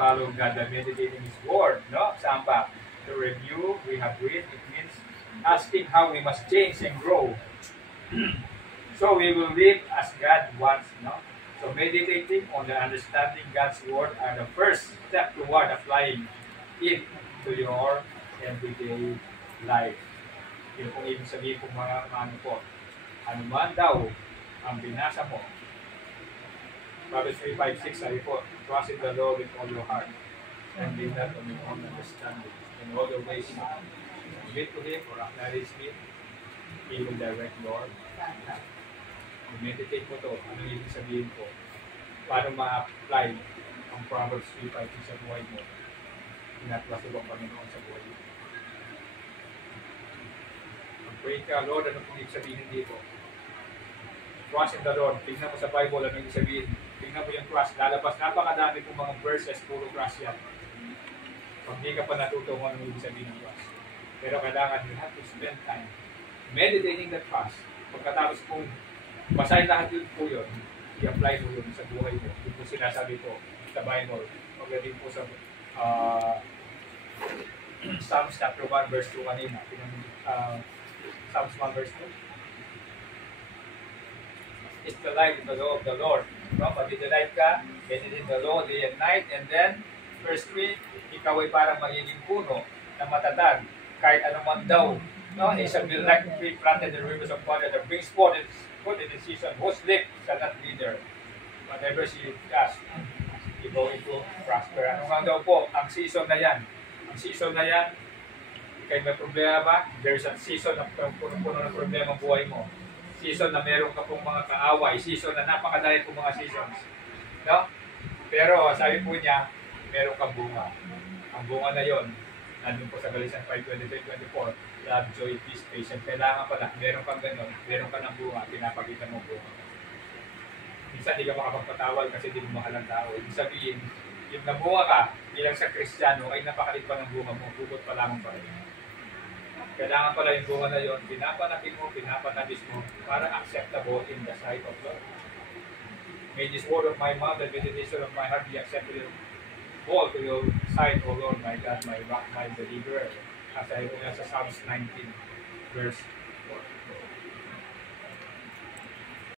follow God by meditating His Word, no? Saan pa? To review, we have read, it means asking how we must change and grow. So we will live as God wants, no? So meditating on the understanding God's Word are the first step toward applying it to your everyday life. Yun kung ibig sabihin kung mga ano po, ano man daw ang binasa mo. Proverbs 3:5-6 sabi po, trust in the Lord with all your heart and lean not on your own understanding. In all your ways, submit to Him or acknowledge Him, He will direct your path. Meditate mo to, ano ibig sabihin ko, paano ma-apply ang Proverbs 3:5 sa buhay mo. Pinatwas ang Panginoon sa buhay mo. Pray ka, Lord, ano pong ibig sabihin dito? Trust in the Lord. Tingnan mo sa Bible, ano ibig sabihin? Tingnan mo yung trust. Lalabas, napakadami pong mga verses, puro trust yan. Pag di ka pa natutungan, ano ibig sabihin ng trust. Pero kailangan, you have to spend time meditating the trust. Pagkatapos pong basahin lahat yun po yun, i-apply mo yun sa buhay mo. Yun po sinasabi ko sa Bible. Pagdating po sa Psalms chapter 1 verse 2 kanina. Psalms 1 verse 2. It's the light in the law of the Lord. No? Pag delight ka, meditate in the law day and night. And then, verse 3, ikaw ay parang magiging puno na matatag kahit anuman daw. No? It shall be like a tree planted in the rivers of water that brings forth its fruit in its season, whose leaf shall not wither. Whatever she does, you're going to prosper. Ano nga daw po, ang season na yan. Ang season na yan, kaya may problema ba? There's a season na puno-puno ng problema ang buhay mo. Season na meron ka pong mga kaaway. Season na napakadali pong mga seasons. No? Pero sabi po niya, meron kang bunga. Ang bunga na yon, nandun po sa Galatians 5:23-24, love, joy, peace, patience. Kailangan pala, meron kang ganun, meron ka ng bunga, pinapakita mo bunga. Minsan hindi ka makapagpatawal kasi hindi mo mahal ang tao. Ibig sabihin, yung nabunga ka, bilang sa Kristiyano, ay napakalit pa ng bunga mo, bukod pa lamang pa rin. Kailangan pala yung bunga na yun, pinapanapin mo, pinapanabis mo, para acceptable in the sight of God. May this word of my mouth and meditation of my heart be acceptable all to your sight, O Lord, my God, my rock, my deliverer. As I read sa Psalms 19, verse 4.